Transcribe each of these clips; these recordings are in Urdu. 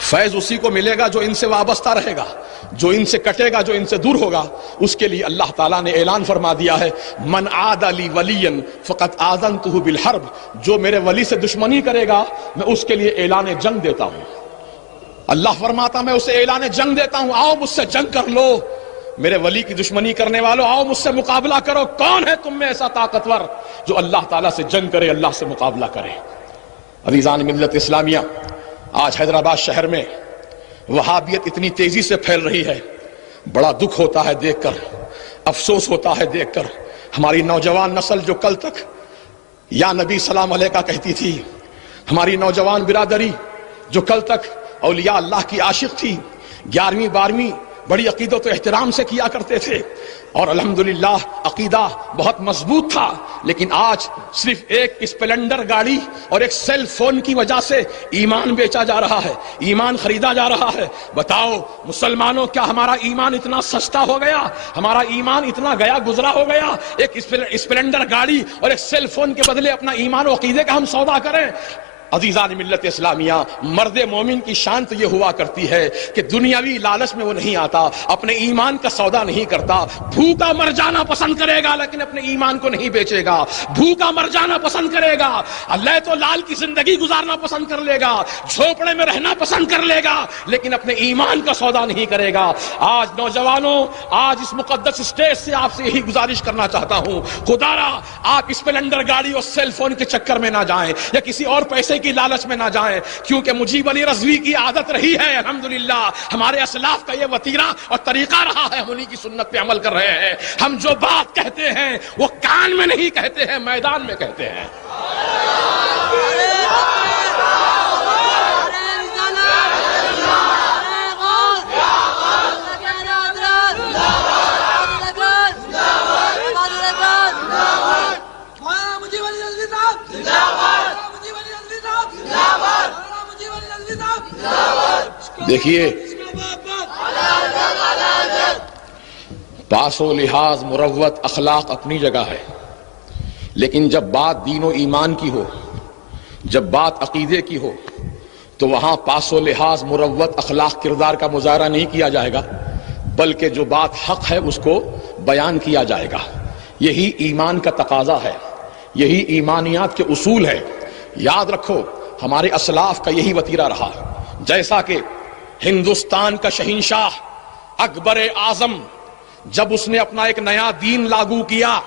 فیض اسی کو ملے گا جو ان سے وابستہ رہے گا، جو ان سے کٹے گا، جو ان سے دور ہوگا، اس کے لیے اللہ تعالیٰ نے اعلان فرما دیا ہے من عاد لی ولیا فقد آذنتہ بالحرب، جو میرے ولی سے دشمنی کرے گا میں اس کے لیے اعلان جنگ دیتا ہوں۔ اللہ فرماتا میں اسے اعلان جنگ دیتا ہوں، آؤ مجھ سے جنگ کر لو، میرے ولی کی دشمنی کرنے والوں آؤ مجھ سے مقابلہ کرو، کون ہے تم میں ایسا طاقتور جو اللہ تعالیٰ سے جنگ کرے، اللہ سے مقابلہ کرے۔ عزیزان ملت اسلامیہ، آج حیدرآباد شہر میں وہابیت اتنی تیزی سے پھیل رہی ہے، بڑا دکھ ہوتا ہے دیکھ کر، افسوس ہوتا ہے دیکھ کر۔ ہماری نوجوان نسل جو کل تک یا نبی سلام علیہ کا کہتی تھی، ہماری نوجوان برادری جو کل تک اولیاء اللہ کی عاشق تھی، 11ویں 12ویں بڑی عقیدت و احترام سے کیا کرتے تھے اور الحمدللہ عقیدہ بہت مضبوط تھا، لیکن آج صرف ایک اسپلنڈر گاڑی اور ایک سیل فون کی وجہ سے ایمان بیچا جا رہا ہے، ایمان خریدا جا رہا ہے۔ بتاؤ مسلمانوں، کیا ہمارا ایمان اتنا سستا ہو گیا، ہمارا ایمان اتنا گیا گزرا ہو گیا، ایک اسپلنڈر گاڑی اور ایک سیل فون کے بدلے اپنا ایمان و عقیدے کا ہم سودا کریں؟ عزیزان ملت اسلامیہ، مرد مومن کی شان تو یہ ہوا کرتی ہے کہ دنیاوی لالچ میں وہ نہیں آتا، اپنے ایمان کا سودا نہیں کرتا۔ بھوکا مر جانا پسند کرے گا لیکن اپنے ایمان کو نہیں بیچے گا، بھوکا مر جانا پسند کرے گا، اللہ تو لال کی زندگی گزارنا پسند کر لے گا، جھوپڑے میں رہنا پسند کر لے گا، لیکن اپنے ایمان کا سودا نہیں کرے گا۔ آج نوجوانوں، آج اس مقدس اسٹیج سے آپ سے یہی گزارش کرنا چاہتا ہوں، خدا را آپ اسپلنڈر گاڑی اور سیل فون کے چکر میں نہ جائیں یا کسی اور پیسے کی لالچ میں نہ جائیں، کیونکہ مجیب علی رضوی کی عادت رہی ہے، الحمدللہ ہمارے اسلاف کا یہ وتیرہ اور طریقہ رہا ہے، ہم انہی کی سنت پہ عمل کر رہے ہیں۔ ہم جو بات کہتے ہیں وہ کان میں نہیں کہتے ہیں، میدان میں کہتے ہیں۔ دیکھیے، پاس و لحاظ، مروت، اخلاق اپنی جگہ ہے، لیکن جب بات دین و ایمان کی ہو، جب بات عقیدے کی ہو، تو وہاں پاس و لحاظ، مروت، اخلاق، کردار کا مظاہرہ نہیں کیا جائے گا، بلکہ جو بات حق ہے اس کو بیان کیا جائے گا۔ یہی ایمان کا تقاضا ہے، یہی ایمانیات کے اصول ہے۔ یاد رکھو، ہمارے اسلاف کا یہی وتیرہ رہا، جیسا کہ ہندوستان کا شہنشاہ اکبر اعظم جب اس نے اپنا ایک نیا دین لاگو کیا،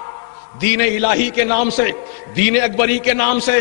دین الہی کے نام سے، دین اکبری کے نام سے،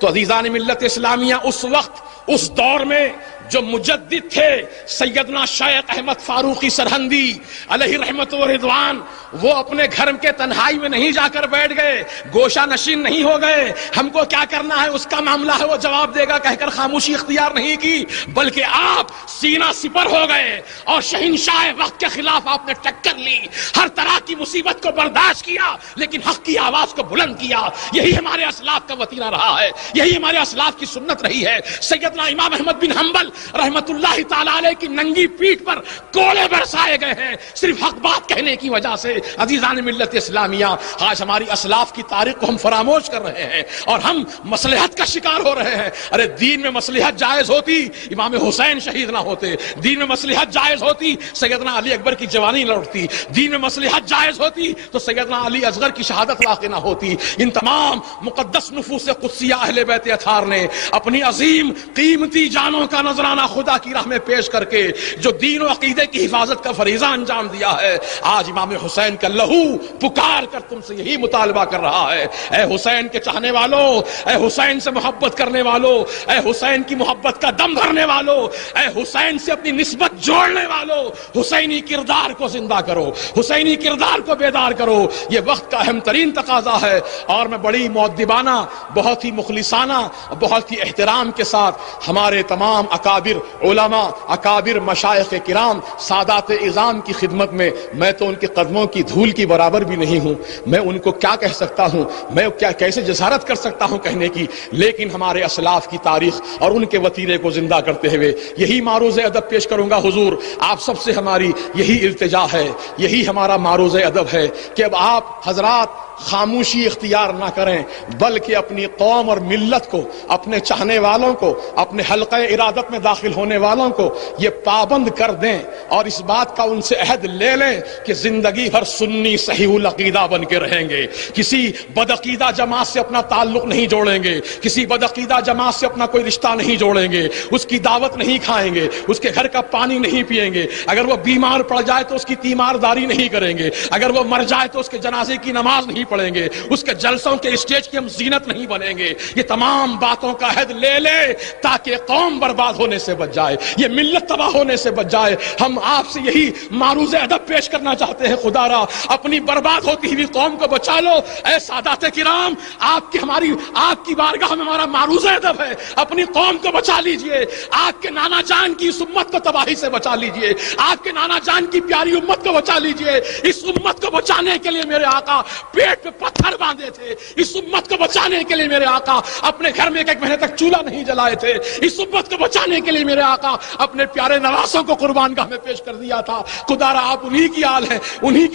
تو عزیزان ملت اسلامیہ اس وقت، اس دور میں جو مجدد تھے سیدنا شیخ احمد فاروقی سرہندی علیہ رحمت و رضوان، وہ اپنے گھر کے تنہائی میں نہیں جا کر بیٹھ گئے، گوشہ نشین نہیں ہو گئے، ہم کو کیا کرنا ہے اس کا معاملہ ہے وہ جواب دے گا کہہ کر خاموشی اختیار نہیں کی، بلکہ آپ سینہ سپر ہو گئے اور شہنشاہ وقت کے خلاف آپ نے ٹکر لی، ہر طرح کی مصیبت کو برداشت کیا لیکن حق کی آواز کو بلند کیا۔ یہی ہمارے اسلاف کا وتیرہ رہا ہے، یہی ہمارے اسلاف کی سنت رہی ہے۔ سیدنا امام احمد بن حنبل رحمت اللہ تعالیٰ علیہ کی ننگی پیٹھ پر کوڑے برسائے گئے ہیں صرف حق بات کہنے کی وجہ سے۔ عزیزان ملت اسلامیہ، آج ہماری اسلاف کی تاریخ کو ہم فراموش کر رہے ہیں اور ہم مصلحت کا شکار ہو رہے ہیں۔ ارے دین میں مصلحت جائز ہوتی امام حسین شہید نہ ہوتے، دین میں مصلحت جائز ہوتی سیدنا علی اکبر کی جوانی لوٹتی، دین میں مصلحت جائز ہوتی تو سیدنا علی اصغر کی شہادت واقع نہ ہوتی۔ ان تمام مقدس نفوس قدسیہ اہل بیت اطہار نے اپنی عظیم قیمتی جانوں کا نذرانہ خدا کی راہ میں پیش کر کے جو دین و عقیدے کی حفاظت کا فریضہ انجام دیا ہے، آج امام حسین کا لہو پکار کر تم سے یہی مطالبہ کر رہا ہے، اے حسین کے چاہنے والوں، اے حسین سے محبت کرنے والوں، اے حسین کی محبت کا دم بھرنے والوں، اے حسین سے اپنی نسبت جوڑنے والوں، حسینی کردار کو زندہ کرو، حسینی کردار کو بیدار کرو۔ یہ وقت کا اہم ترین تقاضا ہے اور میں بڑی مؤدبانہ، بہت ہی مخلصانہ، بہت ہی احترام کے ساتھ ہمارے تمام اکابر علماء، اکابر مشائخ کرام، سادات اعظام کی خدمت میں تو ان کے قدموں کی دھول کی برابر بھی نہیں ہوں، میں ان کو کیا کہہ سکتا ہوں، میں کیسے جسارت کر سکتا ہوں کہنے کی، لیکن ہمارے اسلاف کی تاریخ اور ان کے وتیرے کو زندہ کرتے ہوئے یہی معروض ادب پیش کروں گا۔ حضور آپ سب سے ہماری یہی التجا ہے، یہی ہمارا معروض ادب ہے کہ اب آپ حضرات خاموشی اختیار نہ کریں بلکہ اپنی قوم اور ملت کو، اپنے چاہنے والوں کو، اپنے حلقہ ارادت میں داخل ہونے والوں کو یہ پابند کر دیں اور اس بات کا ان سے عہد لے لیں کہ زندگی بھر سنی صحیح العقیدہ بن کے رہیں گے، کسی بدعقیدہ جماعت سے اپنا تعلق نہیں جوڑیں گے، کسی بدعقیدہ جماعت سے اپنا کوئی رشتہ نہیں جوڑیں گے، اس کی دعوت نہیں کھائیں گے، اس کے گھر کا پانی نہیں پئیں گے، اگر وہ بیمار پڑ جائے تو اس کی تیمارداری نہیں کریں گے، اگر وہ مر جائے تو اس کے جنازے کی نماز نہیں پڑھیں گے، اس کے جلسوں کے اسٹیج کی ہم زینت نہیں بنیں گے۔ یہ تمام باتوں کا عہد لے لے تاکہ قوم برباد ہونے سے بچ جائے، یہ ملت تباہ ہونے سے بچ جائے۔ ہم آپ سے یہی معروض ادب پیش کرنا چاہتے ہیں، خدا را اپنی برباد ہوتی ہوئی قوم کو بچا لو۔ اے سادات کرام، آپ کی بارگاہ میں ہمارا معروض ادب ہے، اپنی قوم کو بچا لیجئے، آپ کے نانا جان کی اس امت کو تباہی سے بچا لیجئے، آپ کے نانا جان کی پیاری امت کو بچا لیجئے۔ اس امت کو بچانے کے لیے میرے آقا پیٹ پہ پتھر باندھے تھے، اس امت کو بچانے کے لیے میرے آقا اپنے گھر میں ایک مہینے تک چولہا نہیں جلائے تھے، اس امت کو بچانے کے لیے میرے آقا اپنے پیارے نواسوں کو قربان گاہ میں پیش کر دیا تھا۔ خدا را آپ انہی کی آل ہیں، انہی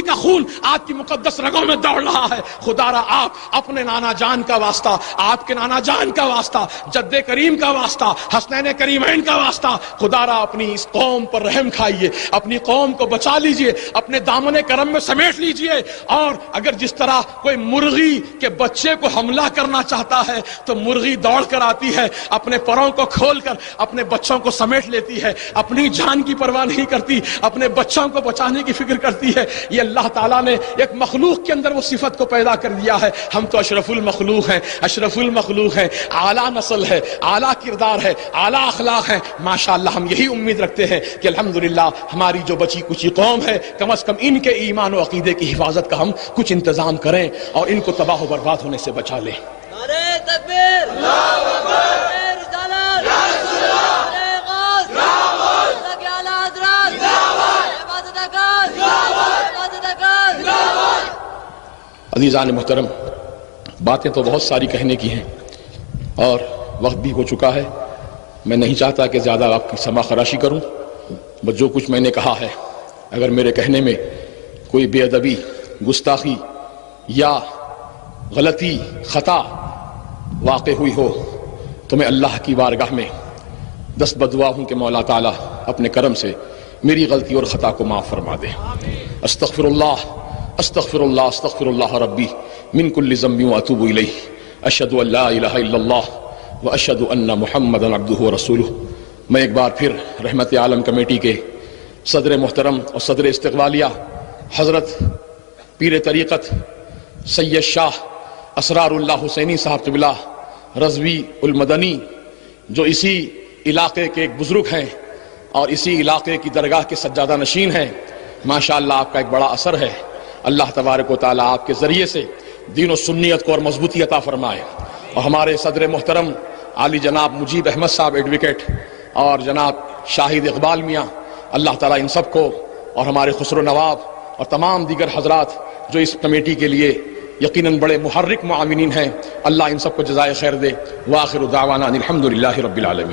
کا خون آپ کی مقدس رگوں میں دوڑ رہا ہے۔ خدا را آپ اپنے نانا جان کا واسطہ، آپ کے نانا جان کا واسطہ، جد کریم کا واسطہ، حسنین کریمین کا واسطہ، خدا را اپنی اس قوم پر رحم کھائیے، اپنی قوم کو بچا لیجئے، اپنے دامن کرم میں سمیٹ لیجئے۔ اور اگر جس طرح کوئی مرغی کے بچے کو حملہ کرنا چاہتا ہے تو مرغی دوڑ کر آتی ہے، اپنے پروں کو کھول کر اپنے بچوں کو سمیٹ لیتی ہے، اپنی جان کی پرواہ نہیں کرتی، اپنے بچوں کو بچانے کی فکر کرتی ہے۔ یہ اللہ تعالیٰ نے ایک مخلوق کے اندر وہ صفت کو پیدا کر دیا ہے۔ ہم تو اشرف المخلوق ہیں، اشرف المخلوق ہیں، اعلیٰ نسل ہے، اعلیٰ کردار ہے، اعلیٰ اخلاق ہے۔ ماشاءاللہ ہم یہی امید رکھتے ہیں کہ الحمدللہ ہماری جو بچی کچی قوم ہے، کم از کم ان کے ایمان و عقیدے کی حفاظت کا ہم کچھ انتظام کریں اور ان کو تباہ و برباد ہونے سے بچا لیں۔ نعرہ تکبیر، اللہ اکبر، نعرہ رسالت، یا رسول اللہ، نعرہ غوث، یا غوث، اللہ کے اعلیٰ حضرات، زندہ باد، عبادت اکبر، زندہ باد، عبادت اکبر، زندہ باد۔ عزیزان محترم، باتیں تو بہت ساری کہنے کی ہیں اور وقت بھی ہو چکا ہے۔ میں نہیں چاہتا کہ زیادہ آپ کی سما خراشی کروں، بس جو کچھ میں نے کہا ہے اگر میرے کہنے میں کوئی بے ادبی، گستاخی یا غلطی، خطا واقع ہوئی ہو تو میں اللہ کی بارگاہ میں دست بدعا ہوں کہ مولا تعالیٰ اپنے کرم سے میری غلطی اور خطا کو معاف فرما دے۔ استغفر اللہ استغفر اللہ استغفر اللہ ربی من کل ذنب واتوب الیہ، اشہد ان لا الہ الا اللہ واشہد ان محمدا عبدہ ورسولہ۔ میں ایک بار پھر رحمت عالم کمیٹی کے صدر محترم اور صدر استقبالیہ حضرت پیر طریقت سید شاہ اسرار اللہ حسینی صاحب قبلہ رضوی المدنی، جو اسی علاقے کے ایک بزرگ ہیں اور اسی علاقے کی درگاہ کے سجادہ نشین ہیں، ماشاءاللہ آپ کا ایک بڑا اثر ہے۔ اللہ تبارک و تعالیٰ آپ کے ذریعے سے دین و سنیت کو اور مضبوطی عطا فرمائے۔ اور ہمارے صدر محترم عالی جناب مجیب احمد صاحب ایڈوکیٹ اور جناب شاہد اقبال میاں، اللہ تعالیٰ ان سب کو اور ہمارے خسرو نواب اور تمام دیگر حضرات جو اس کمیٹی کے لیے یقیناً بڑے محرک معاونین ہیں، اللہ ان سب کو جزائے خیر دے۔ وآخر دعوانا ان الحمد للہ رب العالمین۔